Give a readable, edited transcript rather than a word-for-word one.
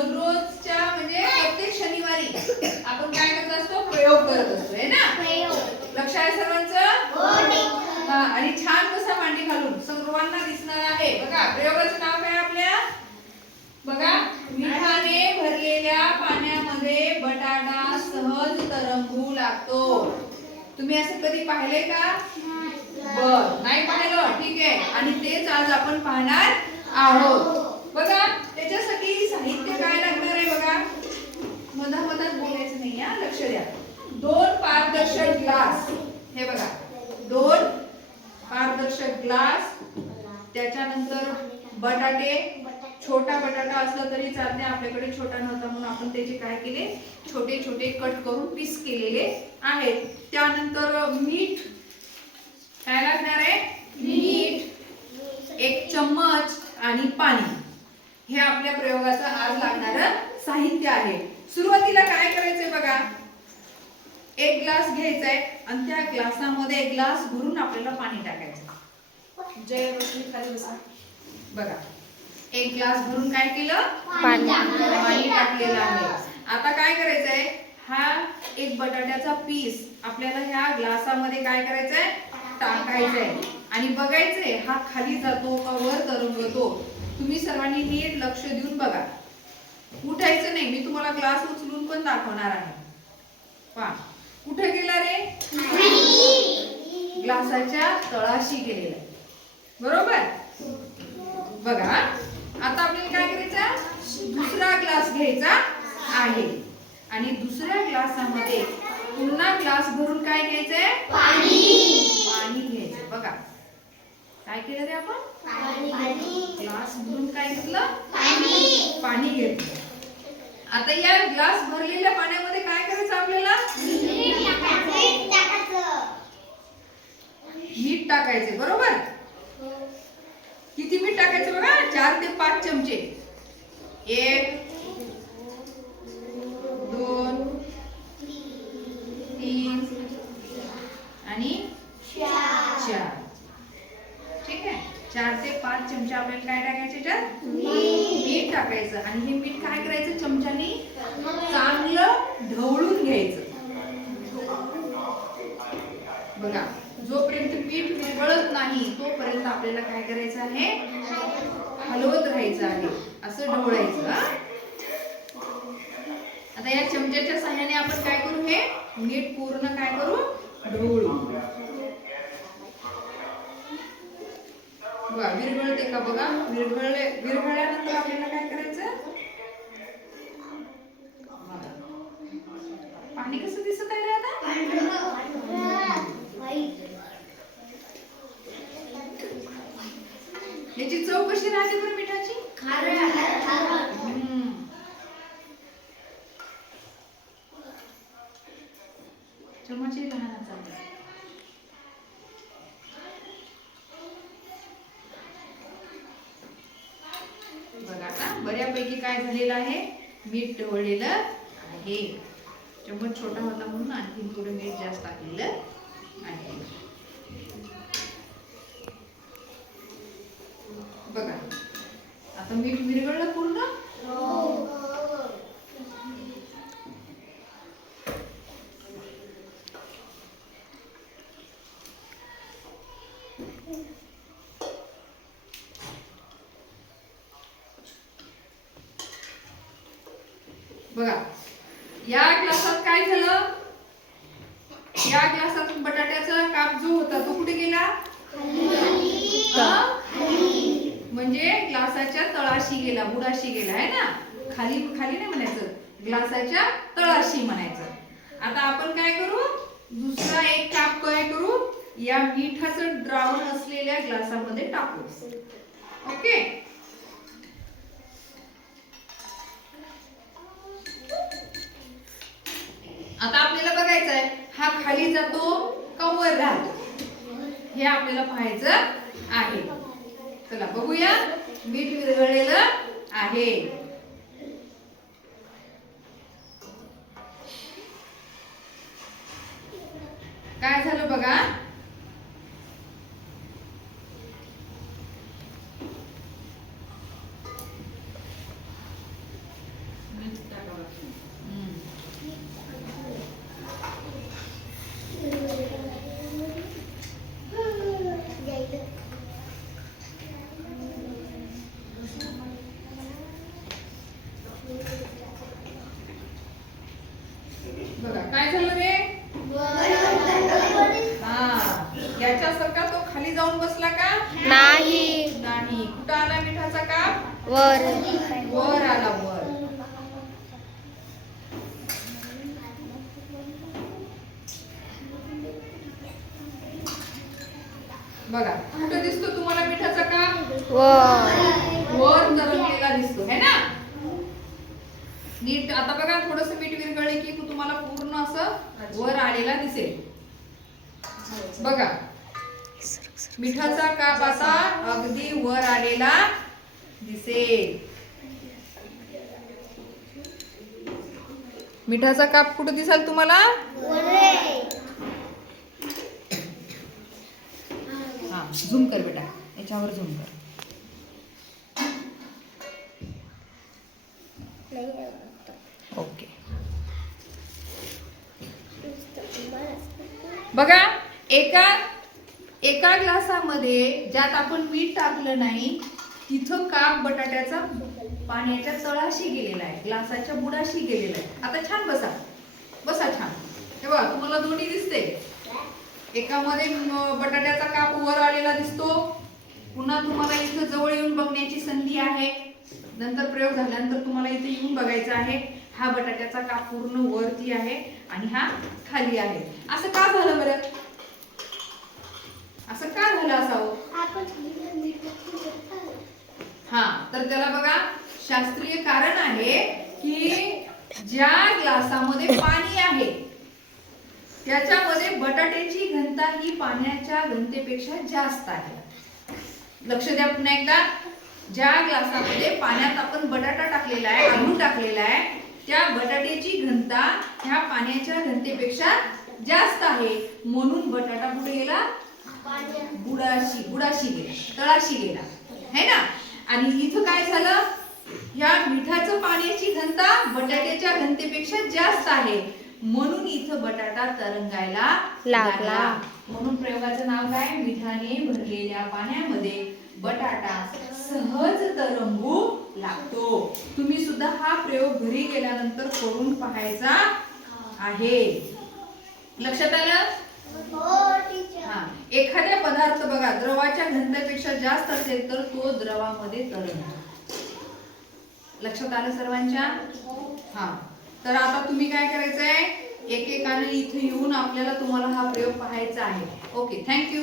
दररोजच्या म्हणजे प्रत्येक शनिवारी आपण काय करत असतो, प्रयोग करत असतो है ना. लक्ष आहे सर्वांचं. आणि छान कसा मांडी घालून सर्वांना दिसणार आहे. बघा प्रयोगाचं नाव काय आपल्या, बघा, मिठाने भरलेल्या पाण्यामध्ये बटाटा सहज तरंगू लागतो. तुम्ही असं कधी पाहिले का? बर, नाही पाहिलं, ठीक आहे. आणि तेच आज आपण पाहणार आहोत. बघा त्याच्यासाठी साहित्य काय लागणार आहे बघा. मधामधात बोलायचं नाही हा, लक्ष द्या. 2 पारदर्शक ग्लास, हे बघा 2 पारदर्शक ग्लास. त्याच्यानंतर बटाटे, छोटा बटाटा असला तरी चालते, आपल्याकडे छोटा नव्हता म्हणून आपण त्याचे काय केले, छोटे छोटे कट करून पीस केलेले आहेत. त्यानंतर मीठ काय लागणार आहे, मीठ, 1 चम्मच आणि पाणी. हे आपल्या प्रयोगाचं आज लागणारं साहित्य आहे. सुरुवातीला काय करायचंय बघा, 1 ग्लास घ्यायचाय आणि त्या ग्लासामध्ये 1 ग्लास भरून आपल्याला पाणी टाकायचं. जय बसली खाली बसा. बघा 1 ग्लास भरून काय केलं, पाणी टाकलेलं आहे. आता काय करायचंय, हा एक बटाट्याचा पीस आपल्याला ह्या ग्लासामध्ये काय करायचंय, टाकायचंय. आणि बघायचंय हा खाली जातो का वर तरंगतो. तुम्ही सर्वांनी नीट लक्ष देऊन बघा. उठायचं नाही, मी तुम्हाला ग्लास उचलून पण दाखवणार आहे. पहा कुठे गेला रे, ग्लासाच्या तळाशी गेलेला आहे, बरोबर. बघा आता आपल्याला काय करायचं, दुसरा ग्लास घ्यायचा आहे आणि दुसऱ्या ग्लासामध्ये पुन्हा ग्लास भरून काय घ्यायचंय, पाणी घ्यायचं. बघा काय केलं रे आपण, ग्लास भरून काय घेतलं, पाणी घेतलं. आता या ग्लास भरलेल्या पाण्यामध्ये काय करायचं आपल्याला, मीठ टाकायचे, बरोबर. किती मीठ टाकायचं बघा, 4 ते 5 चमचे. 1 2 3 आणि 4. ठीक आहे, 4 ते 5 चमचे आपल्याला काय टाकायचे, त्यात मीठ टाकायचं. आणि हे मीठ काय करायचं, चमच्यानी चांगलं ढवळून घ्यायचं. बघा जोपर्यंत मीठ विरघळत नाही तोपर्यंत आपल्याला काय करायचं आहे, हलवत राहायचं आहे, असं ढवळायचं. आता या चमच्याच्या साहाय्याने आपण काय करू, हे मीठ पूर्ण काय करू, ढवळू. बघा विरघळते का बघा, विरघळल्यानंतर आपल्याला काय करायचं, पाणी कसं दिसत आहे रे आता, याची चव कशी राहते बरं मिठाची, चमचे लहान चालतात. बघा आता बऱ्यापैकी काय झालेलं आहे, मीठ ढवळलेलं आहे. चम्मच छोटा होता म्हणून आणखी थोडं मीठ जास्त टाकलेलं आहे. बघा आता मीठ विरघळलं पूर्ण. बघा या ग्लासात काय झालं, या ग्लासातून बटाट्याचा काप जो होता तो कुठे गेला, म्हणजे ग्लासाच्या तळाशी गेला, बुडाशी गेला आहे ना. खाली खाली नाही म्हणायचं, ग्लासाच्या तळाशी म्हणायचं. आता आपण काय करू, दुसरा एक काप काय करू, या मिठाचं द्रावण असलेल्या ग्लासामध्ये टाकू. ओके, आता आपल्याला बघायचं आहे हा खाली जातो का वर राहतो, हे आपल्याला पाहायचं आहे. चला बघूया, मीठ विरघळलेलं आहे. काय झालं बघा, बघा काय झालं रे? हा, याच्यासारखा तो खाली जाऊन बसला का? नाही. नाही. कुठं आला मिठाचा काप? वर. वर आला, वर. बघा कुठं दिसतो तुम्हाला मिठाचा काप? वर. वर तरंगलेला दिसतो है ना? नीट आता बघा थोडस मीठ विरघळले की तुम्हाला पूर्ण असं वर आलेला दिसेल. बघा मिठाचा काप आता अगदी वर आलेला दिसेल. मिठाचा काप कुठं दिसेल तुम्हाला? हा, झूम कर बेटा, याच्यावर झूम कर. ओके. बघा एका ग्लासामध्ये ज्यात आपण मीठ टाकलं नाही तिथं काप बटाट्याचा पाण्याच्या तळाशी गेलेला आहे, ग्लासाच्या बुडाशी गेलेला आहे. आता छान बसा, बसा छान. हे बघा तुम्हाला दोन्ही दिसते. एकामध्ये बटाट्याचा काप वर आलेला दिसतो. पुन्हा तुम्हाला इथं जवळ येऊन बघण्याची संधी आहे. नंतर प्रयोग झाल्यानंतर तुम्हाला इथे येऊन बघायचं आहे. हा बटाट्याचा काप पूर्ण वरती आहे आणि हा खाली आहे. असं का झालं बरं? असं का झालं असावं? हा, तर त्याला बघा शास्त्रीय कारण आहे की ज्या ग्लासामध्ये पाणी आहे त्याच्यामध्ये बटाट्याची घनता ही पाण्याच्या घनतेपेक्षा जास्त आहे. लक्ष द्या पुन्हा एकदा. ज्या ग्लासामध्ये पाण्यात आपण बटाटा टाकलेला आहे, आलू टाकलेला आहे, त्या बटाट्याची घनता ह्या पाण्याच्या घनतेपेक्षा जास्त आहे. म्हणून बटाटा कुठे गेला? बुडाशी गेला, तळाशी गेला, है ना? आणि इथं काय झालं? ह्या मिठाचं पाण्याची घनता बटाट्याच्या घनतेपेक्षा जास्त आहे. म्हणून इथं बटाटा तरंगायला लागला. म्हणून प्रयोगाचं नाव काय? मिठाने भरलेल्या पाण्यामध्ये बटाटा सहज तरंगू लागतो. तुम्ही सुद्धा हा प्रयोग घरी गेल्यानंतर करून पाहायचा आहे. लक्षात आलं? हा, एखाद्या पदार्थ बघा द्रवाच्या घनतेपेक्षा जास्त असेल तर तो द्रवामध्ये तरंगतो. लक्षात आलं सर्वांच्या? हा, तर आता तुम्ही काय करायचंय? एकेकाने इथे येऊन तुम्हाला हा प्रयोग पाहायचा आहे. Okay, thank you.